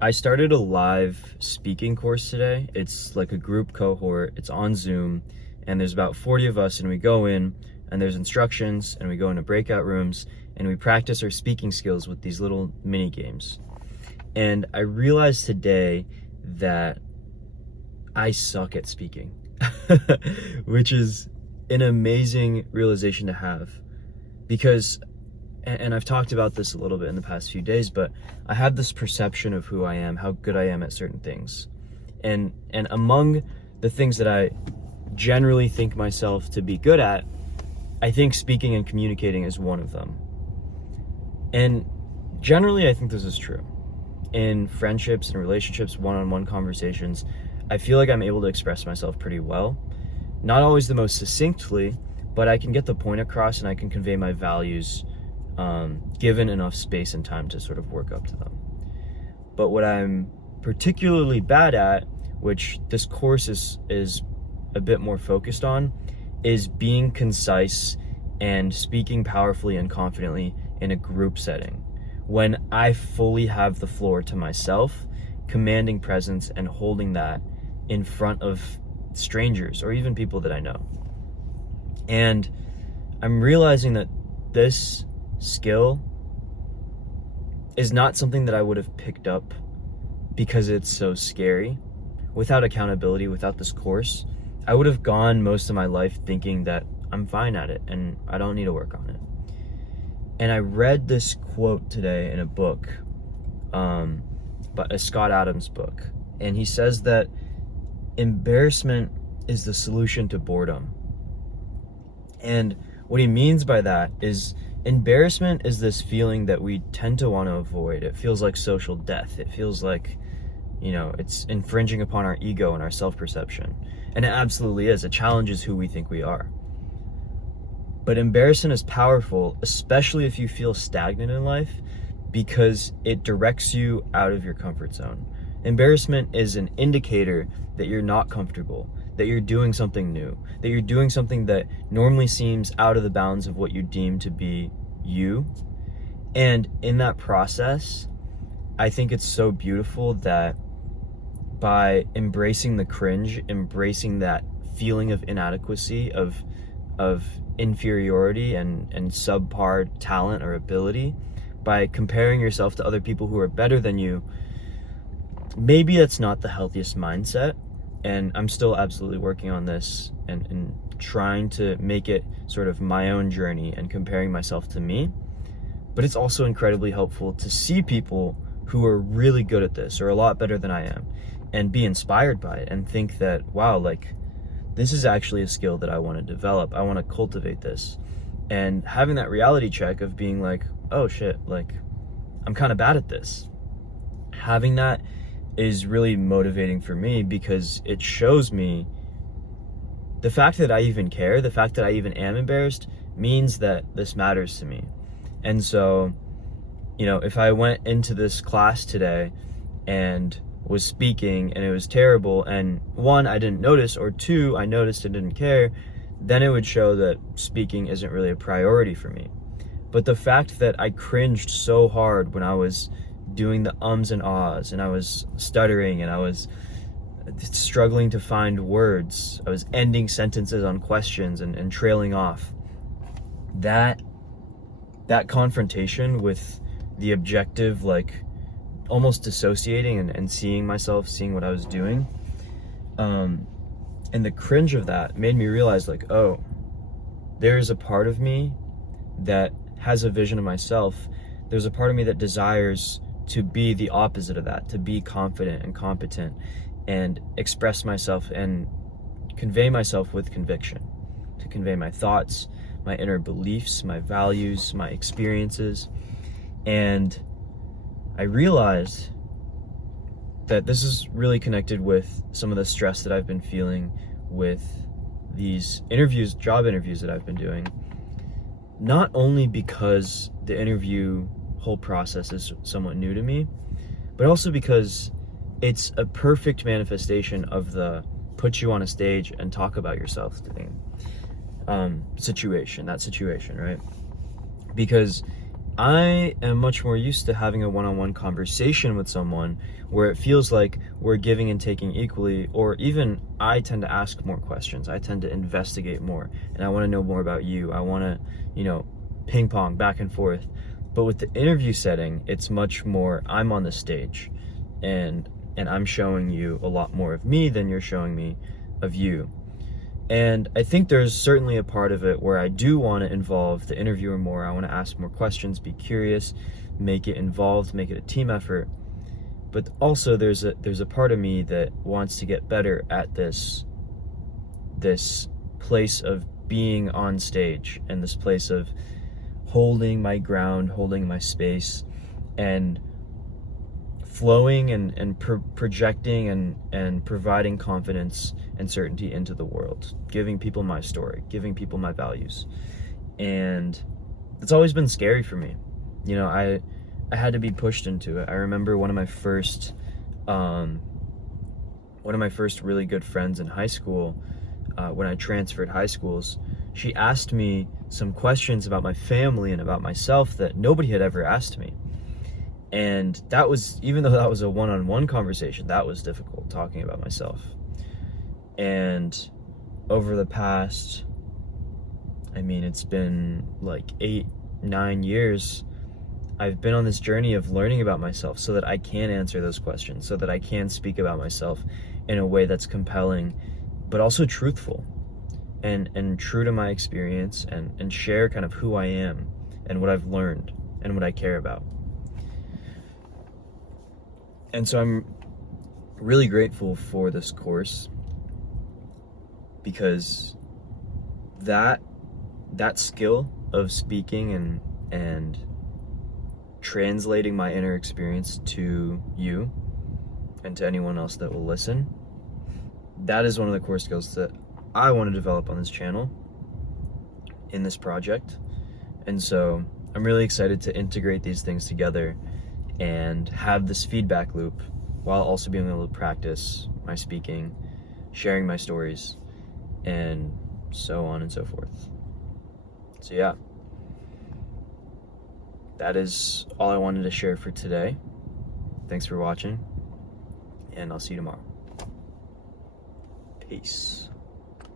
I started a live speaking course today. It's like a group cohort. It's on Zoom, and there's about 40 of us, and we go in, and there's instructions, and we go into breakout rooms, and we practice our speaking skills with these little mini games. And I realized today that I suck at speaking, which is an amazing realization to have because and I've talked about this a little bit in the past few days, but I have this perception of who I am, how good I am at certain things. And among the things that I generally think myself to be good at, I think speaking and communicating is one of them. And generally, I think this is true. In friendships and relationships, one-on-one conversations, I feel like I'm able to express myself pretty well. Not always the most succinctly, but I can get the point across and I can convey my values given enough space and time to sort of work up to them. But what I'm particularly bad at, which this course is a bit more focused on, is being concise and speaking powerfully and confidently in a group setting when I fully have the floor to myself, commanding presence and holding that in front of strangers or even people that I know. And I'm realizing that this skill is not something that I would have picked up because it's so scary. Without accountability, without this course, I would have gone most of my life thinking that I'm fine at it and I don't need to work on it. And I read this quote today in a book, but a Scott Adams book, and he says that embarrassment is the solution to boredom. And what he means by that is embarrassment is this feeling that we tend to want to avoid. It feels like social death. It feels like, it's infringing upon our ego and our self-perception. And it absolutely is. It challenges who we think we are. But embarrassment is powerful, especially if you feel stagnant in life, because it directs you out of your comfort zone. Embarrassment is an indicator that you're not comfortable, that you're doing something new, that you're doing something that normally seems out of the bounds of what you deem to be you. And in that process, I think it's so beautiful that by embracing the cringe, embracing that feeling of inadequacy, of inferiority and subpar talent or ability, by comparing yourself to other people who are better than you, maybe that's not the healthiest mindset. And I'm still absolutely working on this and trying to make it sort of my own journey and comparing myself to me. But it's also incredibly helpful to see people who are really good at this or a lot better than I am and be inspired by it and think that, wow, like this is actually a skill that I want to develop. I want to cultivate this. And having that reality check of being like, oh shit, like I'm kind of bad at this. Having that is really motivating for me because it shows me the fact that I even care, the fact that I even am embarrassed means that this matters to me. And so, if I went into this class today and was speaking and it was terrible, and one, I didn't notice, or two, I noticed and didn't care, then it would show that speaking isn't really a priority for me. But the fact that I cringed so hard when I was doing the ums and ahs, and I was stuttering, and I was struggling to find words, I was ending sentences on questions and trailing off, that confrontation with the objective, like almost dissociating and seeing myself, seeing what I was doing, and the cringe of that made me realize, like, oh, there's a part of me that has a vision of myself. There's a part of me that desires to be the opposite of that, to be confident and competent and express myself and convey myself with conviction, to convey my thoughts, my inner beliefs, my values, my experiences. And I realized that this is really connected with some of the stress that I've been feeling with these interviews, job interviews that I've been doing. Not only because the interview whole process is somewhat new to me, but also because it's a perfect manifestation of the put you on a stage and talk about yourself thing, situation, right? Because I am much more used to having a one-on-one conversation with someone where it feels like we're giving and taking equally, or even I tend to ask more questions. I tend to investigate more, and I want to know more about you. I want to, ping pong back and forth. But with the interview setting, it's much more I'm on the stage, and I'm showing you a lot more of me than you're showing me of you. And I think there's certainly a part of it where I do want to involve the interviewer more. I want to ask more questions, be curious, make it involved, make it a team effort. But also there's a part of me that wants to get better at this place of being on stage, and this place of holding my ground, holding my space, and flowing and projecting and providing confidence and certainty into the world, giving people my story, giving people my values. And it's always been scary for me. I had to be pushed into it. I remember one of my first really good friends in high school, when I transferred high schools, she asked me some questions about my family and about myself that nobody had ever asked me. And that was, even though that was a one-on-one conversation, that was difficult, talking about myself. And over the past, it's been like 8-9 years, I've been on this journey of learning about myself so that I can answer those questions, so that I can speak about myself in a way that's compelling, but also truthful and true to my experience, and share kind of who I am and what I've learned and what I care about. And so I'm really grateful for this course, because that skill of speaking and translating my inner experience to you and to anyone else that will listen, that is one of the core skills that I want to develop on this channel, in this project. And so I'm really excited to integrate these things together and have this feedback loop, while also being able to practice my speaking, sharing my stories, and so on and so forth. So yeah, that is all I wanted to share for today. Thanks for watching, and I'll see you tomorrow. Peace.